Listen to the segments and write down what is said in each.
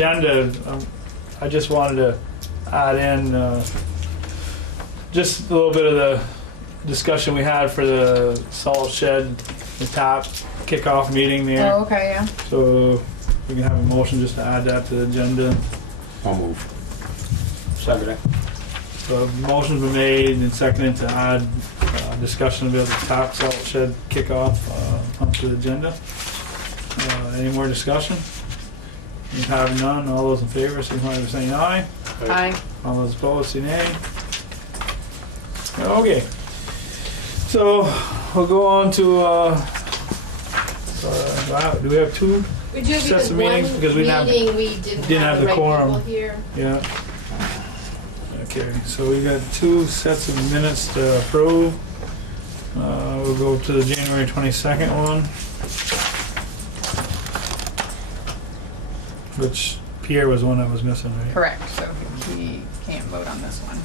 agenda, I just wanted to add in just a little bit of the discussion we had for the salt shed, the tap kickoff meeting there. Oh, okay, yeah. So we can have a motion just to add that to the agenda. I'll move. Second it. So motion's been made and seconded to add discussion about the tap salt shed kickoff onto the agenda. Any more discussion? If having none, all those in favor, signify by saying aye. Aye. All those opposed, say nay. Okay. So we'll go on to. Wow, do we have two? We do Sets because of one meetings, because we didn't have the the right quorum. people here. Yeah. Okay, so we got two sets of minutes to approve. We'll go to the January 22nd one, which Pierre was the one that was missing, right? Correct, so we can't vote on this one.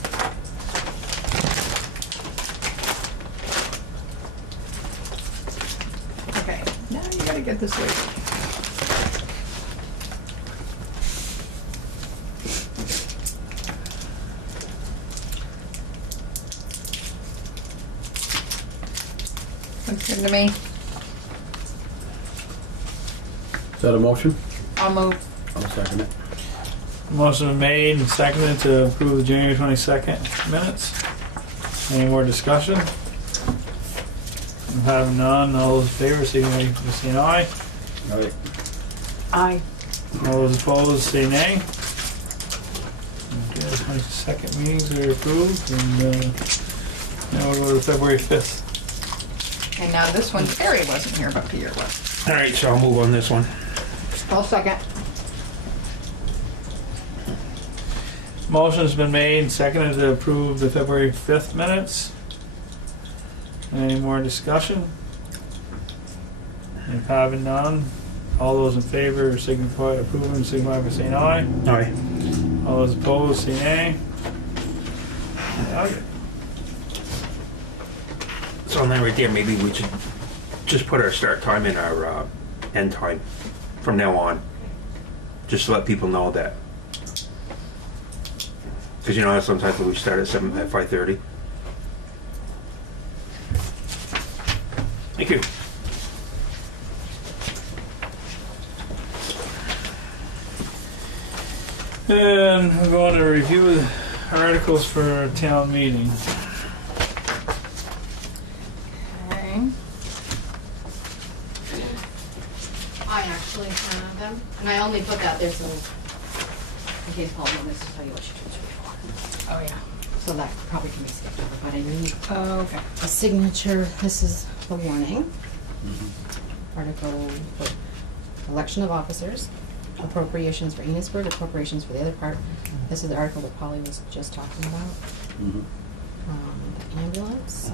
Okay, now you gotta get this labeled. Looks good to me. Is that a motion? I'll move. I'll second it. Motion been made and seconded to approve the January 22nd minutes. Any more discussion? If having none, all those in favor, signify by saying aye. Aye. Aye. All those opposed, say nay. Okay, the 22nd meetings are approved, and now we'll go to February 5th. And now this one, Terry wasn't here, but Peter was. All right, so I'll move on this one. I'll second. Motion's been made and seconded to approve the February 5th minutes. Any more discussion? If having none, all those in favor signify approving, signify by saying aye. Aye. All those opposed, say nay. Okay. So on that right there, maybe we should just put our start time and our end time from now on. Just to let people know that. Because you know how sometimes we start at 5:30. Thank you. And we're going to review the articles for town meeting. Okay. I actually have them, and I only put that there so in case Paul wanted to tell you what she told you before. Oh, yeah. So that probably can be skipped over, but I need Oh, okay. a signature. This is the warning. Article for election of officers, appropriations for Enosburgh, appropriations for the other part. This is the article that Polly was just talking about. Mm-hmm. The ambulance,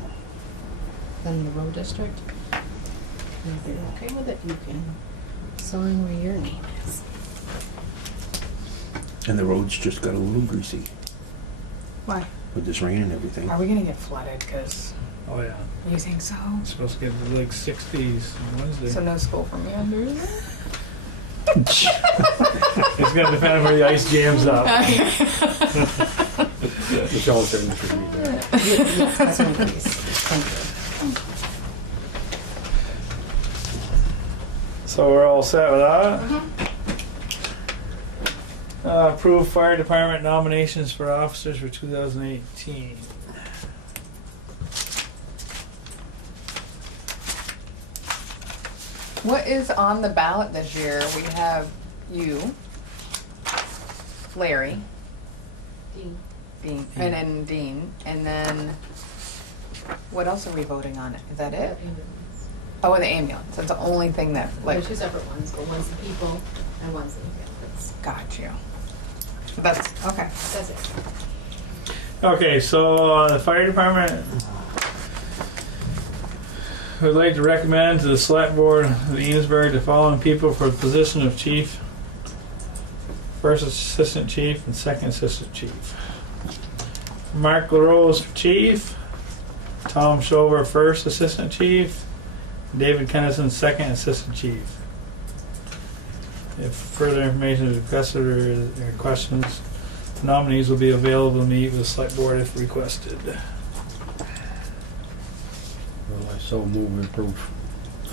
then the road district. And if you're okay with it, you can sign where your name is. And the roads just got a little greasy Why? with this rain and everything. Are we gonna get flooded? Cause Oh yeah, you think so? it's supposed to get to like 60s on Wednesday. So no school for me on Thursday? It's going to depend on where the ice jams up. Michelle said we should read that. Yes, that's one piece. Thank you. So we're all set with that? Approve fire department nominations for officers for 2018. What is on the ballot this year? We have you, Larry, Dean, and then Dean, and then what else are we voting on? Is that it? Oh, and the ambulance. That's the only thing that like. They're two separate ones, but one's the people and one's the ambulance. Got you. That's okay. That's it. Okay, so the fire department would like to recommend to the Selectboard of Enosburgh the following people for the position of chief, first assistant chief, and second assistant chief. Mark LaRose for chief, Tom Shover first assistant chief, David Kennison second assistant chief. If further information is requested or questions, nominees will be available to meet with the select board if requested. Well, I so move we approve.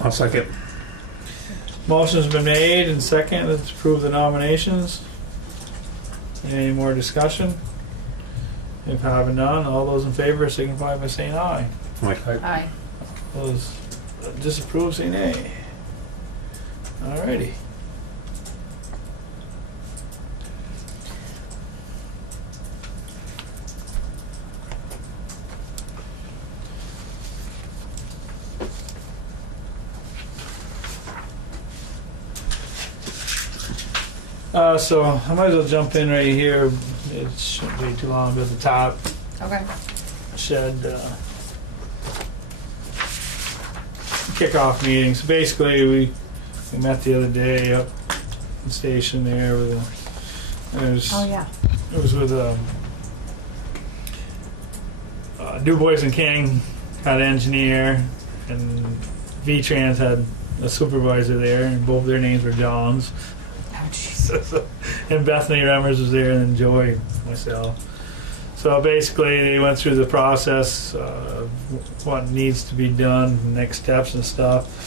I'll second. Motion's been made and seconded to approve the nominations. Any more discussion? If having none, all those in favor signify by saying aye. Aye. Those disapprove, say nay. Alrighty. So I might as well jump in right here. It shouldn't be too long, but at the top Okay. shed kickoff meeting. So basically, we met the other day up in the station there with Oh, yeah. it was with Du Bois and King had an engineer, and V-Trans had a supervisor there, and both their names were Johns. Oh, jeez. And Bethany Remmers was there, and then Joy, myself. So basically, they went through the process, what needs to be done, next steps and stuff.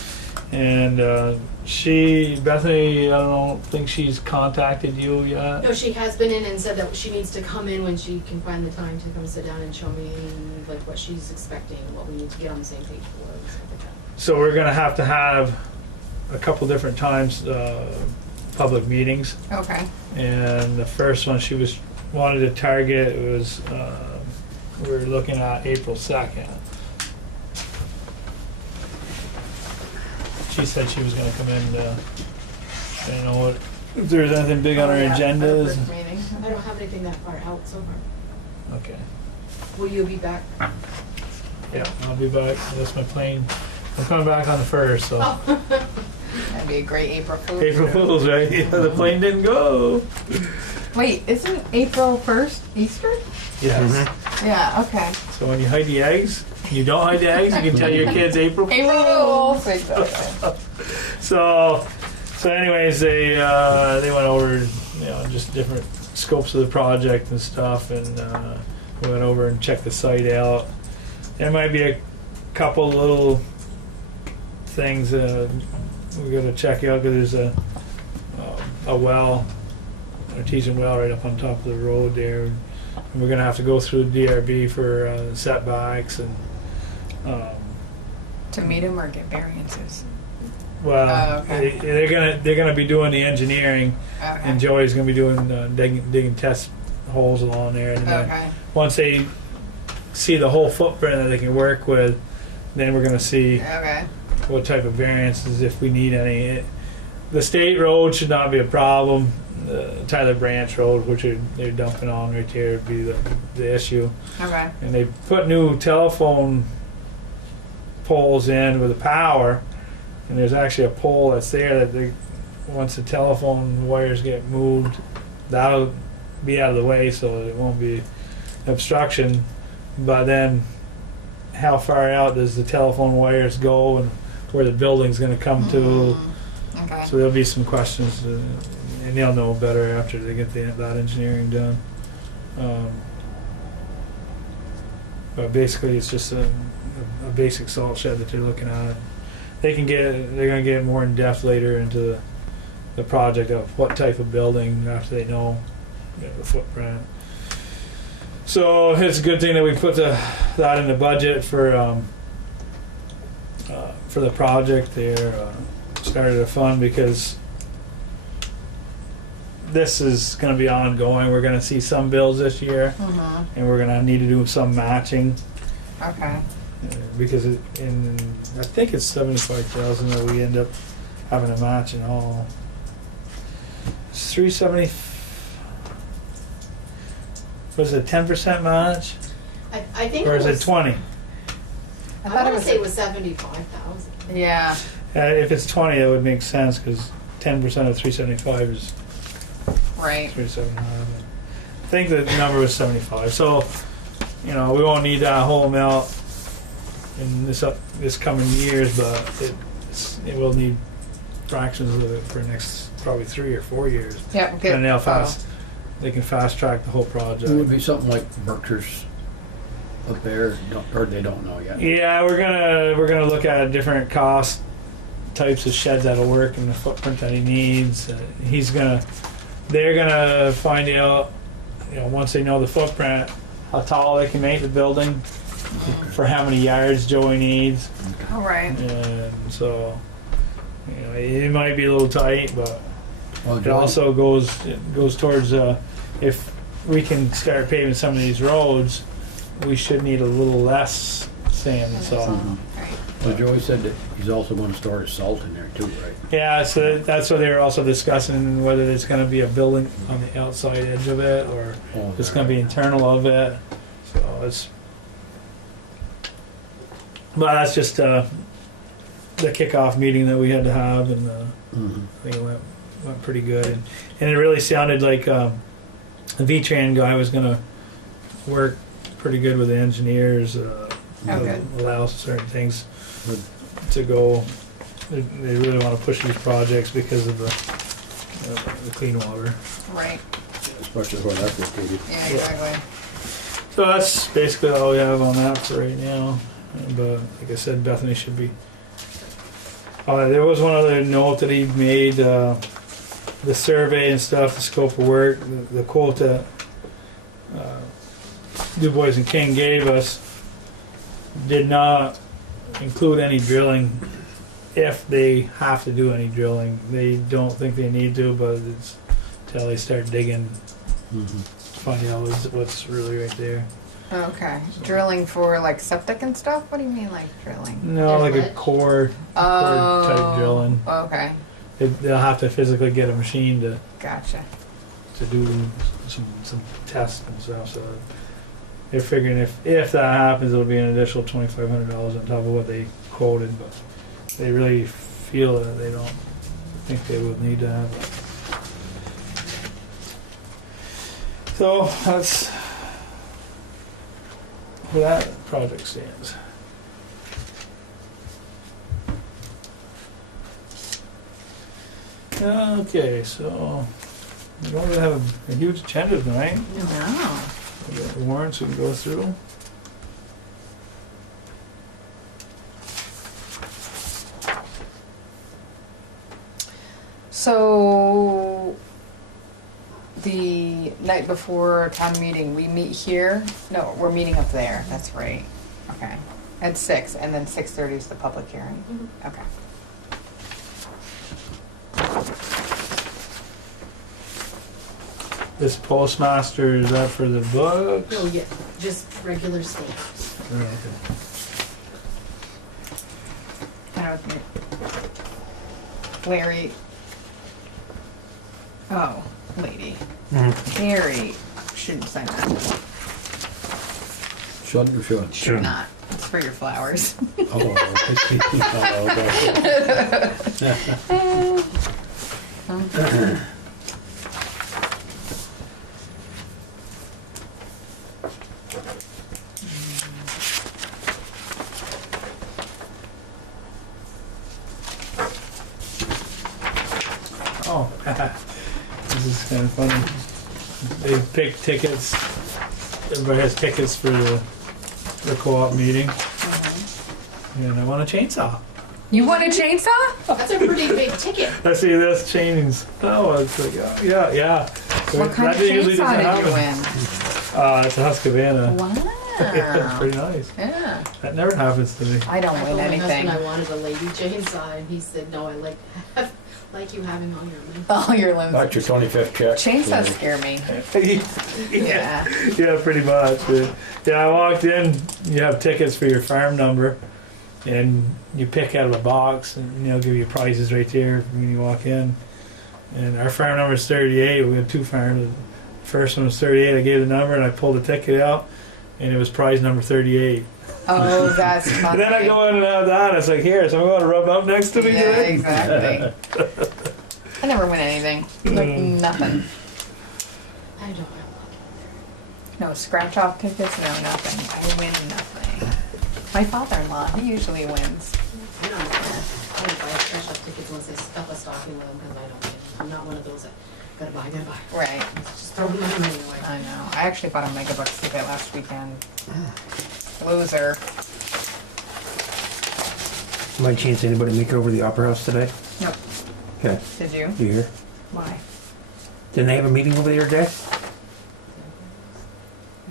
And Bethany, I don't think she's contacted you yet. No, she has been in and said that she needs to come in when she can find the time to come sit down and show me like what she's expecting, what we need to get on the same page for, and stuff like that. So we're gonna have to have a couple different times, public meetings. Okay. And the first one wanted to target was, we were looking at April 2nd. She said she was gonna come in, I don't know if there's anything big on Oh, our yeah, agendas. first meeting. I don't have anything that far out so far. Okay, Will you be back? yeah, I'll be back, that's my plane. I'm coming back on the 1st, so. Oh. That'd be a great April Fool's. April Fools, right? Yeah, the plane didn't go. Wait, isn't April 1st Easter? Yes. Yeah, okay. So when you hide the eggs, you don't hide the eggs, you can tell your kids April Fools. April Fool's. Exactly. So anyways, they went over, just different scopes of the project and stuff, and we went over and checked the site out. There might be a couple little things we got to check out, because there's a well, artesian well right up on top of the road there, and we're gonna have to go through the DRB for setbacks and. To meet him or get variances? Well, Oh, okay. they're gonna be doing the engineering, Okay. and Joey's gonna be doing digging test holes along there. And then Okay. once they see the whole footprint that they can work with, then we're gonna see Okay. what type of variances, if we need any. The state road should not be a problem. Tyler Branch Road, which they're dumping on right there, would be the issue. Okay. And they put new telephone poles in with the power, and there's actually a pole that's there that once the telephone wires get moved, that'll be out of the way, so it won't be obstruction. But then how far out does the telephone wires go, and where the building's going to come to? Okay. So there'll be some questions, and they'll know better after they get that engineering done. But basically, it's just a basic salt shed that they're looking at. They're gonna get more in depth later into the project of what type of building after they know, the footprint. So it's a good thing that we put that in the budget for the project there. Started a fund, because this is going to be ongoing. We're going to see some bills this year, and we're going to need to do some matching, Okay. because I think it's 75,000 that we end up having to match in all. It's 370. Was it 10% match, I think or it is was, it 20? I want to say it was 75,000. Yeah. If it's 20, that would make sense, because 10% of 375 is Right. 375. I think the number was 75. So, we won't need that whole amount in this coming years, but it will need fractions of it for next probably 3 or 4 years. Yeah, okay. And how fast they can fast track the whole It would project. be something like Berkshire's up there, or they don't know yet. Yeah, we're gonna look at different cost types of sheds that'll work and the footprint that he needs. They're gonna find out, once they know the footprint, how tall they can make the building, for how many yards Joey needs, All right. and so, it might be a little tight, but Well, it also goes towards if we can start paving some of these roads, we should need a little less sand. So Right. Well, Joey said that he's also gonna store his salt in there too, right? yeah, so that's what they were also discussing, whether it's going to be a building on the outside edge of it or Oh, it's going to be internal of it. So but that's just the kickoff meeting that we had to have, and Mhm. I think it went pretty good, and it really sounded like the V-Tran guy was going to work pretty good with the engineers, Okay. allow certain things Good. to go. They really want to push these projects because of the clean water. Right. Especially where that's located. Yeah, exactly. So that's basically all we have on that for right now. But like I said, Bethany should be. There was one other note that he made, the survey and stuff, the scope of work, the quote that Du Bois and King gave us did not include any drilling. If they have to do any drilling, they don't think they need to, but it's till they start digging, Mhm. find out what's really right there. Okay. Drilling for like septic and stuff? What do you mean like drilling? No, like There's a ledge. core type drilling. Okay. They'll have to physically get a machine Gotcha. to do some tests and stuff. So they're figuring if that happens, it'll be an additional $2,500 on top of what they quoted. But they really feel that they don't think they would need to have it. So that's where that project stands. Okay, so we don't really have a huge agenda tonight. No. We got the warrants we can go through. So the night before town meeting, we meet here. No, we're meeting up there. That's right. Okay. At 6, and then 6:30 is the public hearing. Okay. This postmaster, is that for the books? Oh, yeah, just regular stamps. Oh, okay. Kind of with me. Larry. Oh, lady. Harry shouldn't sign that. Should or should? Should not. It's for your flowers. Oh, okay. Oh, okay. Oh, this is kind of funny. They pick tickets. Everybody has tickets for the co-op meeting, and I want a chainsaw. You want a chainsaw? That's a pretty big ticket. I see this chains. Oh, it's like yeah. What kind of That usually chainsaw doesn't did you happen. win? It's a Husqvarna. It's Wow. pretty nice. Yeah. That never happens to me. I don't I win told my anything. husband I wanted a lady chainsaw, and he said, no, I like you having all your limbs. All your limbs. That's your 25th check. Chainsaws scare me. Yeah. Yeah, pretty much. Yeah, I walked in. You have tickets for your farm number, and you pick out of a box, and they'll give you prizes right there when you walk in. And our farm number is 38. We have two farms. The first one was 38. I gave the number, and I pulled the ticket out, and it was prize number 38. Oh, that's funny. And then I go in and have that. It's like, here, so I'm going to rub up next to me Yeah, today. exactly. I never win anything. Like nothing. I don't know. No scratch off tickets, no nothing. I win nothing. My father-in-law, he usually wins. I don't know. I would buy special tickets once they stuff a stocking with them because I don't get I'm not one of those that gotta buy. Right. Just throw the money away. I know. I actually bought a Megabucks ticket last weekend. Loser. By chance, anybody make it over to the Opera House today? Nope. Okay, Did you? you here? Why? Didn't they have a meeting over there today? I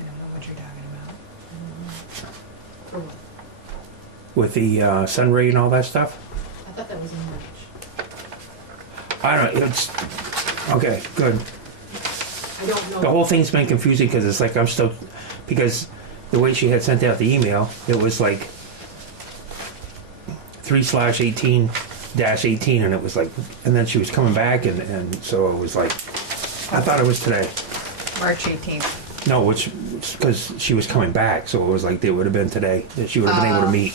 don't know what you're talking about. For what? With the sun ray and all that stuff? I thought that was in March. I don't know, it's, okay, good. I don't know. The whole thing's been confusing because it's like I'm still, because the way she had sent out the email, it was like 3/18-18 and it was like, and then she was coming back and so it was like, I thought it was today. March 18th. No, which, because she was coming back, so it was like it would have been today that she would have been able to meet.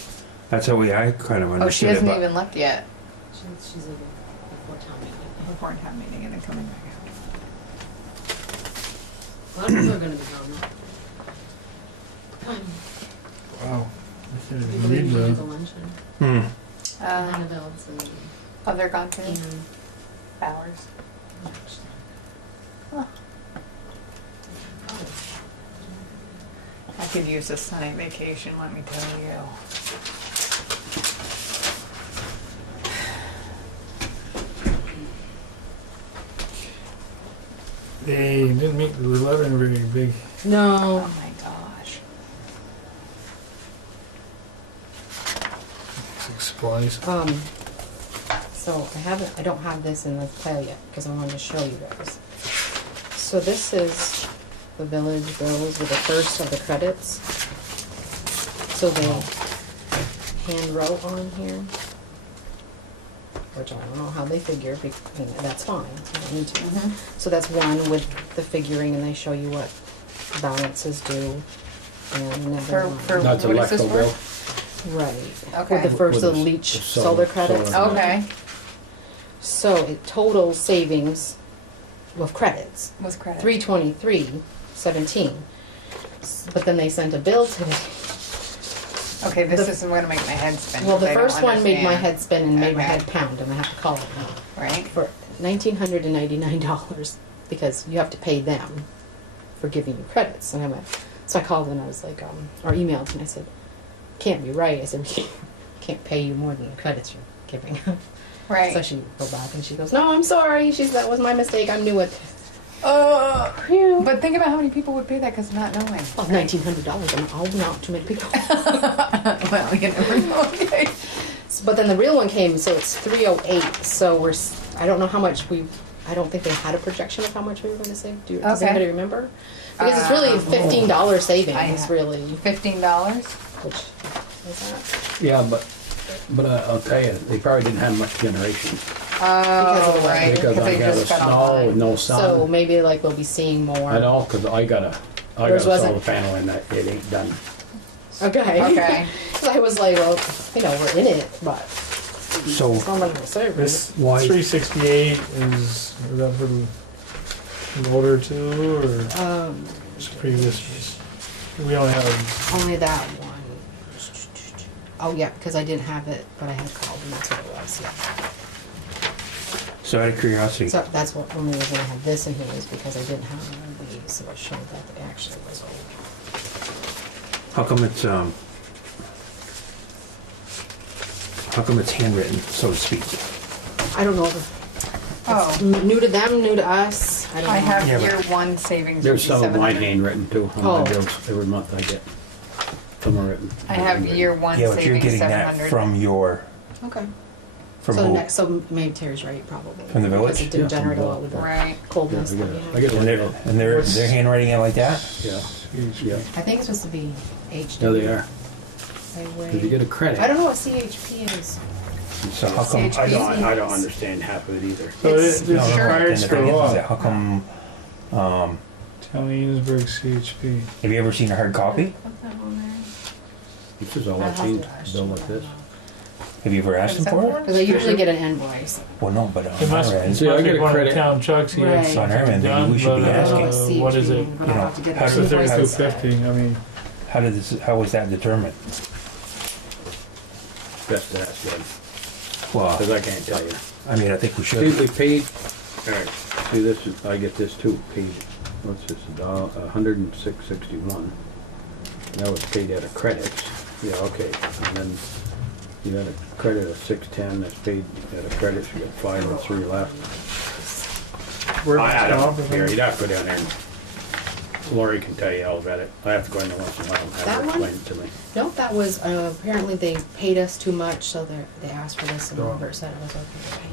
That's how I kind of Oh, she understood it. hasn't but- even left yet. She's in before town meeting. Before town meeting and then coming back A lot of people are gonna be gone. Wow. I can't even People read didn't go to that. luncheon. Hmm. out. Hannabills and. Oh, they're gone too? And. Bowers. Huh. I could use a sunny vacation, let me tell you. They didn't make the lettering very big. Oh No. my gosh. Six splice. So I don't have this in the pile yet, because I wanted to show you guys. So this is the village bills with the first of the credits. So they hand wrote on here, which I don't know how they figure, and that's fine, I don't need to. Mhm. So that's one with the figuring, and they show you what balances due, and never mind. For That's what is this electrical bill. for? Right. Okay. With the first With of the the leach s- solar credits. solar. Okay. So it total savings with credits, What's credit? 323.17. But then they sent a bill today. Okay, this the- isn't gonna make my head spin. Well, the 'cause I don't first one made my understand. head spin and made my Okay. head pound, and I have to call it now. Right? For $1,999, because you have to pay them for giving you credits. And I went, so I called and I was like, or emailed and I said, can't be right. I said, we can't pay you more than the credits you're giving. Right. So she go back and she goes, no, I'm sorry. That was my mistake. I'm new at But think about how many people would pay that because not knowing. well, $1,900. I'll not too many people. Well, you never know. Okay. But then the real one came, so it's 308. So I don't know how much I don't think they had a projection of how much we were going to save. Does Okay. anybody remember? Because it's really $15 savings, really. $15? Which is that? Yeah, but I'll tell you, they probably didn't have much generation. Oh, of the weather. right. Because I they got a just got snow online. with no So sun. maybe like we'll be seeing more. I know, cause I got a Yours solar wasn't. panel and that it ain't done. Okay. Okay. Because I was like, well, we're in it, but So, it's not like we're saving. This Why- 368 is that for the voter too, or just previous? We only have. Only that one. Oh yeah, because I didn't have it, but I had called, and that's what it was. Yeah. so out of curiosity, So that's what only reason I had this in here is because I didn't have one of these, so it showed that it actually was old. how come it's handwritten, so to speak? I don't know if Oh, it's new to them, new to us. I don't know. I have Yeah, but- year one savings. There's some of mine 700. handwritten too, on Oh. my bills, every month I get. Some are written. I have year one Yeah, but you're savings getting 700. that from your, Okay. from So who? next, so maybe Terry's right, probably. From the village? Because it didn't Yeah, from generate a the lot with the Right. coldness I that get we it. had. I get And they're handwriting it like that? Yeah, yeah, I think it's supposed to be HD. yeah, they are. Highway. Did you get a credit? I don't know what CHP is. So how come? CHP? I don't understand half of it either. So It's it No, no, no, requires the for thing is that what? how come? Town of Enosburgh CHP. Have you ever seen a hard copy? What's that on there? This is all I'll I've have seen, to ask bill you, like I this. don't know. Have you ever asked them for it? Because I usually get an invoice. Well, no, but It on must, our it end, See, I must get be a one of the credit. town trucks he Right. has on something our end, maybe done, we should be but, asking. what is it? But You I'll know, have to get how It's does a it- invoice. 3250. I mean, how was that determined? Best to ask them, Well, because I can't tell you. I mean, I think we See, should. we paid Alright, see this is, I get this too, paid, what's this, $106.61. That was paid out of credits, yeah, okay, and then you had a credit of $610, that's paid out of credits, you got 5 and 3 left. Workers' I don't comp, care, you'd have to go down there and Lori can tell you all about it. I have to go in there once in a while and have That her one? explain it to me. No, that was, apparently they paid us too much, so they asked for this, and Oh. Robert said it was okay to pay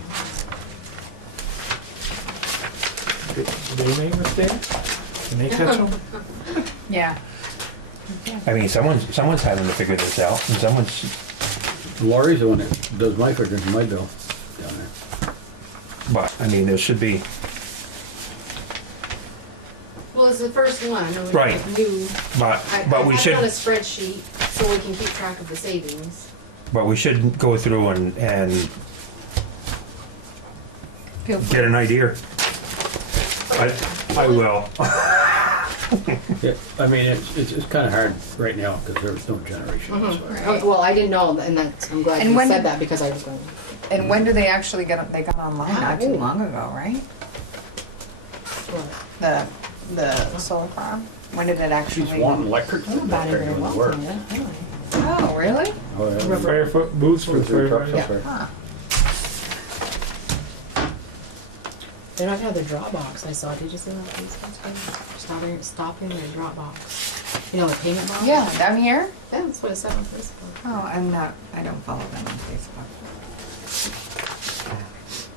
Do they make mistakes? Can they catch them? Yeah. I mean, someone's having to figure this out, and someone's, Lori's the one that does my figures and my bill down there. but, I mean, there should be, Well, it's the first one, and we Right. knew. but we I have it on a should, spreadsheet, so we can keep track of the savings. but we should go through and Feel free. get an idea. I will. Yeah, I mean, it's kind of hard right now because there's no generation. so- Right. Well, I didn't know, and that's, I'm glad And you when said did- that, because I was going, And when do they actually they got online? Not too Oh. long ago, right? The solar farm? When did it actually? She's wanting electric I'm and not they're batting very doing well the work. from it, anyway. Oh, really? Oh, yeah. Firefoot boots for the Three trucks firefighters. up there. Huh. They're not gonna have their drop box, I saw, did you see that? Stopping their drop box. You know, the payment box? Yeah, down here? Yeah, that's what it said on Facebook. Oh, I don't follow them on Facebook.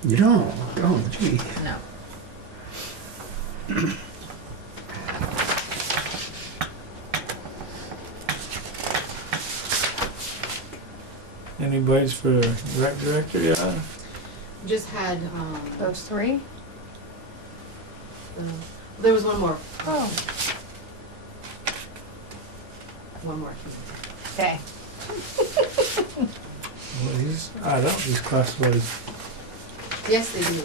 You don't, oh, gee. No. Any bites for the rec director, yeah? Just had, Those three? there was one more, Oh. one more. Okay. Well, I don't, these classified. Yes, they do.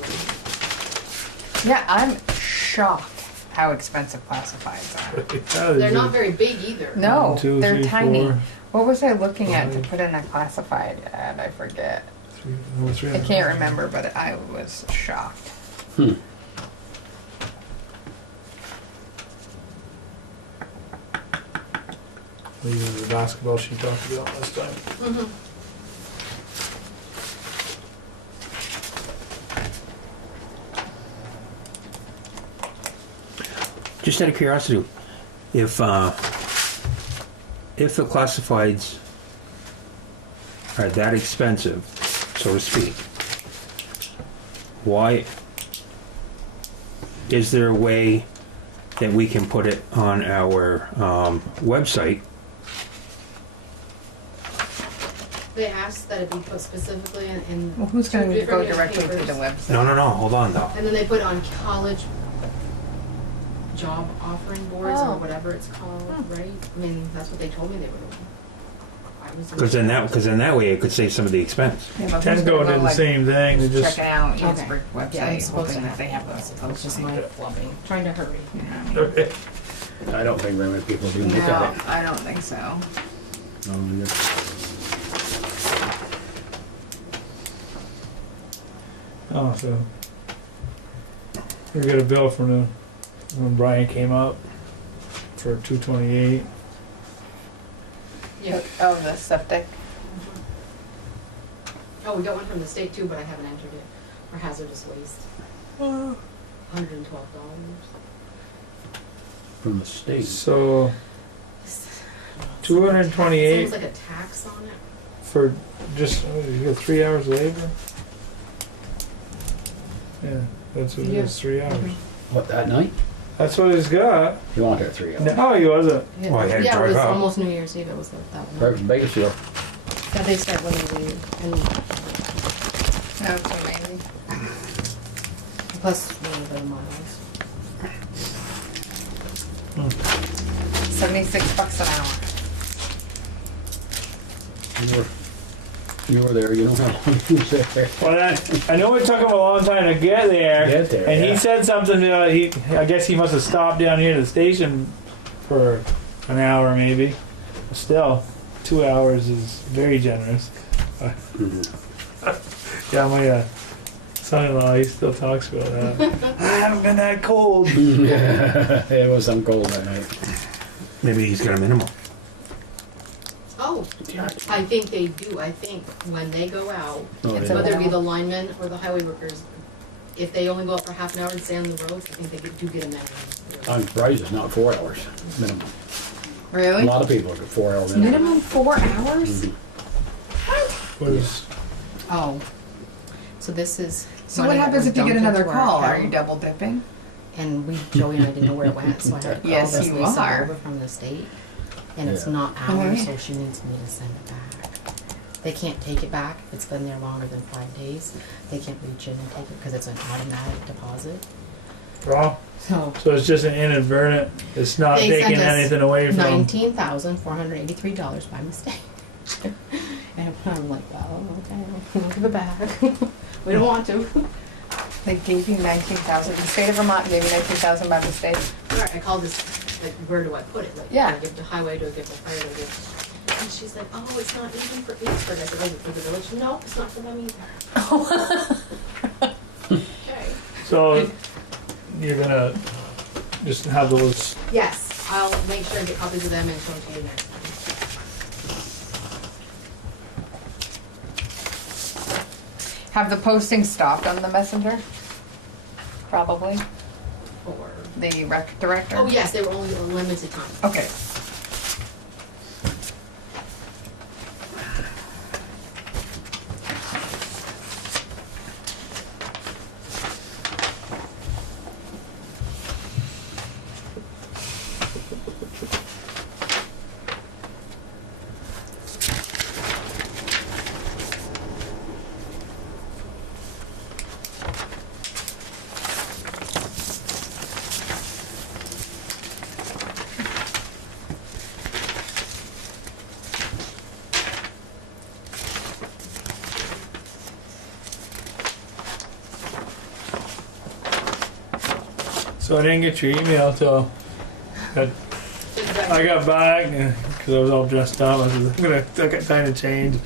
Yeah, I'm shocked how expensive classifieds are. They're not very big either. No, 1, 2, they're 3, tiny. 4, What was I looking at to 5. put in a classified ad? I forget. 3, I can't remember, but I was shocked. Hmm. The basketball she talked about last time. Mhm. Just out of curiosity, if the classifieds are that expensive, so to speak, why is there a way that we can put it on our website? They asked that it be put specifically in. Well, who's going two to go different directly to the newspapers. website? No, hold on though. And then they put it on college job offering boards Oh. or whatever it's called, right? I mean, that's what they told me they were doing. I was. Because then that way it could save some of the expense. Yeah, but who's Tenco gonna did the like, same thing, they just. checking out Okay. Enosburgh Yeah, I'm website, supposed to hoping that have they have those. those It's just posted. my flubbing, trying to hurry. Okay. I don't think very many people do look No, at it. I don't think so. No, yes. Oh, so. We got a bill from when Brian came up for $228. Yeah. Oh, the septic. Oh, we got one from the state too, but I haven't entered it for hazardous waste. $112. From the state. So 228 Sounds like a tax on it. for just, you got 3 hours labor? Yeah, that's what it Yeah. is, 3 hours. What, that night? That's what he's got. You want there 3 hours? No, he wasn't. Yeah, Well, I had to yeah, it drive was out. almost New Year's Eve. It was that one. Right from Bakersfield. Yeah, they start when they leave, and That's amazing. plus a little bit of miles. $76 an hour. You were there, you know how long you was there. Well, I know it took him a long time to get there. Get there, And yeah. he said something, I guess he must have stopped down here at the station for an hour maybe. Still, 2 hours is very generous. Mhm. Yeah, my son-in-law, he still talks about that. I haven't been that cold. It was some cold that night. Maybe he's got a minimal. Oh, I think they do. I think when they go out, Oh, It's yeah. a- whether it be the linemen or the highway workers, if they only go out for half an hour and stay on the roads, I think they do get a minimum. I'm surprised it's not 4 hours minimum. A Really? lot of people get 4 hour minimum. Minimum 4 hours? Mhm. Was Oh, so this is. So what money that happens was if you get dumped another into our call? Are account. you double dipping? And Joey and I didn't know where it went, so I had to call Yes, this you Lisa are. over from the state. And it's Yeah. not Oh, ours, yeah. so she needs me to send it back. They can't take it back if it's been there longer than 5 days. They can't reach in and take it because it's an automatic deposit. wrong? So So it's just an inadvertent, it's not They taking send us anything away from. $19,483 by mistake. And I'm like, well, okay, we'll give it back. We don't want to. They gave you 19,000. The state of Vermont gave you 19,000 by mistake. Alright, I called this, like, where do I put it? Like, Yeah. do I give it to highway, do I give it to fire, do I give it? And she's like, oh, it's not even for Enosburgh. I said, oh, for the village? No, it's not for them either. Okay. So you're gonna just have those, Yes, I'll make sure I get copies of them and show them to you next time. Have the posting stopped on the messenger? Probably. Or, The rec director? oh yes, they were only a limited time. Okay. so I didn't get your email till I got back because I was all dressed up. I said, I got time to change.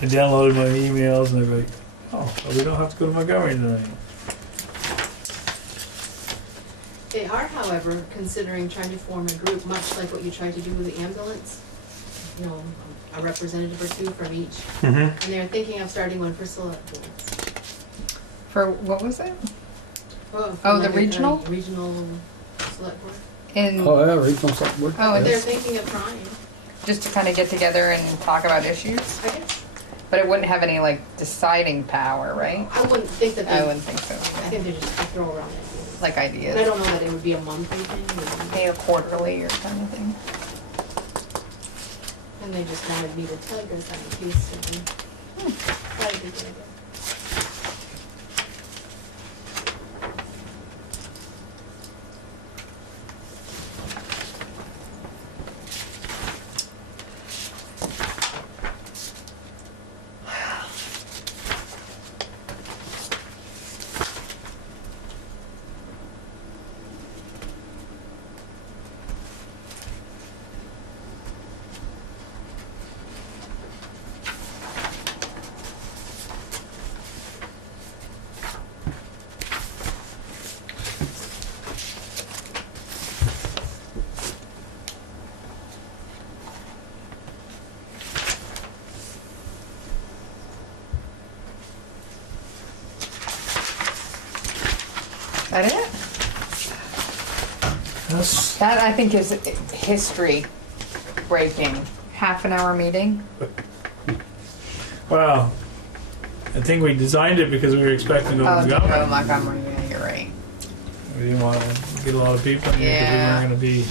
I downloaded my emails and they're like, oh, well, we don't have to go to Montgomery tonight. They are, however, considering trying to form a group, much like what you tried to do with the ambulance. You know, a representative or two from each. Mm-hmm. And they're thinking of starting one for select boards. For, what was it? Oh, Oh, the regional? Regional select board. In, Oh, yeah, regional select board. Oh, They're yes. thinking of trying, just to kind of get together and talk about issues? I guess. But it wouldn't have any like deciding power, right? I wouldn't think that they. I wouldn't think so. I think they just throw around ideas. Like And I ideas, don't know that it would be a monthly thing, maybe a quarterly or kind of thing. and they just wanted me to tell you guys that in case. Try to do it. That it? Yes. That I think is history breaking. Half an hour meeting. Wow. I think we designed it because we were expecting to go Oh, to to go Montgomery. Montgomery, yeah, you're right. We didn't want to get a lot of people in here because we Yeah. weren't going to be.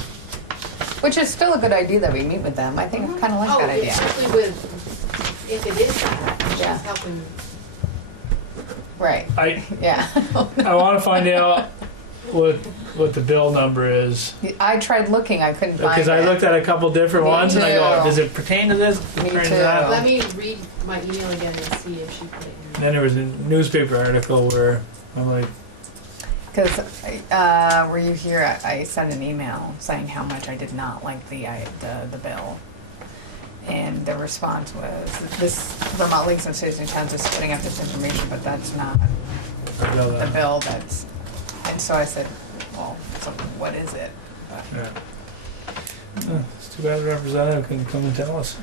Which is still a good idea that we meet with them. I think I kind of like Oh, that idea. especially with, if it is that, Yeah. she's helping. Right. I Yeah. I want to find out what the bill number is I tried looking, I couldn't find because it. I looked at a couple different Me ones and I go, too. does it pertain to this? Me Pertain to too. that? Let me read my email again and see if she put it in. And then there was a newspaper article where I'm like, Because were you here? I sent an email saying how much I did not like the bill, and the response was, "This Vermont Leagues and Cities and Towns is putting up this information, but that's not the bill that's, and so I said, well, so what is it? But Yeah. It's too bad the representative couldn't come and tell us.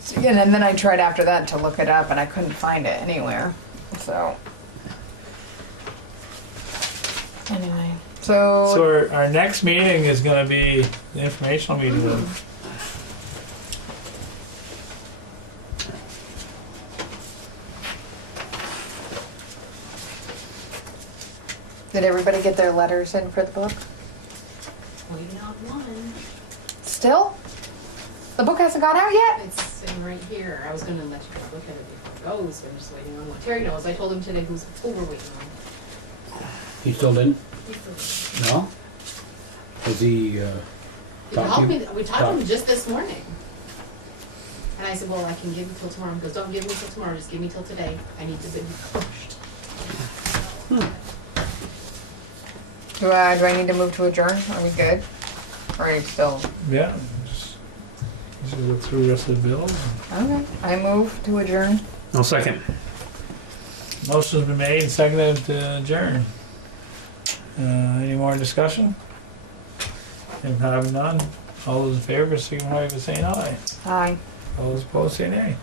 so, yeah, and then I tried after that to look it up and I couldn't find it anywhere, so. Anyway, so. So our next meeting is gonna be the informational meeting then. Did everybody get their letters in for the book? Waiting on one. Still? The book hasn't gone out yet? It's sitting right here. I was gonna let you look at it before it goes. I'm just waiting on one. Terry knows. I told him today who we're waiting on. He still didn't? He's still- No? Has he, He talked called to me, you? we talked to him just this morning. And I said, well, I can give you till tomorrow. He goes, don't give me till tomorrow, just give me till today. I need the bid pushed. Do I need to move to adjourn? Are we good? Or are you still? Yeah, just look through the rest of the bills. Okay. I move to adjourn. I'll second. Motion's been made and seconded to adjourn. Any more discussion? If having none, all those in favor signify by saying aye. Aye. All those opposed say nay.